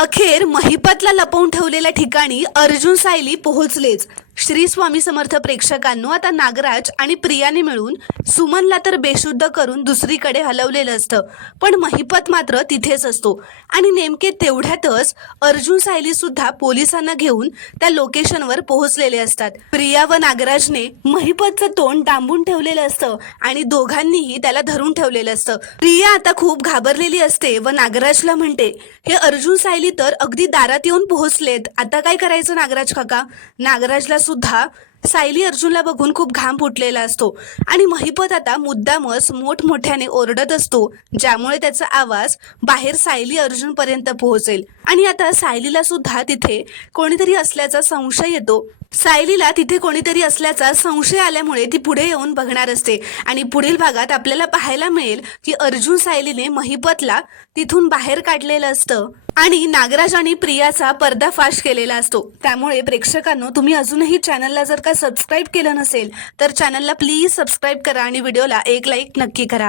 अखेर महिपतला लपवून ठेवलेल्या ठिकाणी अर्जुन सायली पोहोचलेच। श्री स्वामी समर्थ प्रेक्षकांनो, आता नागराज आणि प्रियाने मिळून सुमनला तर बेशुद्ध करून दुसरीकडे हलवलेलं असतं, पण महिपत मात्र तिथेच असतो। आणि नेमके तेवढ्यातच अर्जुन सायली सुद्धा पोलिसांना घेऊन त्या लोकेशनवर पोहोचलेले असतात। प्रिया व नागराजने महिपतचं तोंड डांबून ठेवलेलं असतं आणि दोघांनीही त्याला धरून ठेवलेलं असतं। प्रिया आता खूप घाबरलेली असते व नागराजला म्हणते, हे अर्जुन सायली तर अगदी दारात येऊन पोहोचलेत, आता काय करायचं नागराज काका। नागराजला सुद्धा सायली अर्जुनला बघून खूप घाम फुटलेला असतो आणि महिपत आता मुद्दामच मोठमोठ्याने ओरडत असतो, ज्यामुळे त्याचा आवाज बाहेर सायली अर्जुन पर्यंत पोहोचेल। आणि आता सायलीला सुद्धा तिथे कोणीतरी असल्याचा संशय येतो। सायलीला तिथे कोणीतरी असल्याचा संशय आल्यामुळे ती पुढे येऊन बघणार असते आणि पुढील भागात आपल्याला पाहायला मिळेल की अर्जुन सायलीने महिपतला तिथून बाहेर काढलेलं असतं आणि नागराज आणि प्रियाचा पर्दाफाश केलेला असतो। त्यामुळे प्रेक्षकांनो, तुम्ही अजूनही चॅनलला जर का सबस्क्राईब केलं नसेल तर चॅनलला प्लीज सबस्क्राईब करा आणि व्हिडिओला एक लाईक नक्की करा।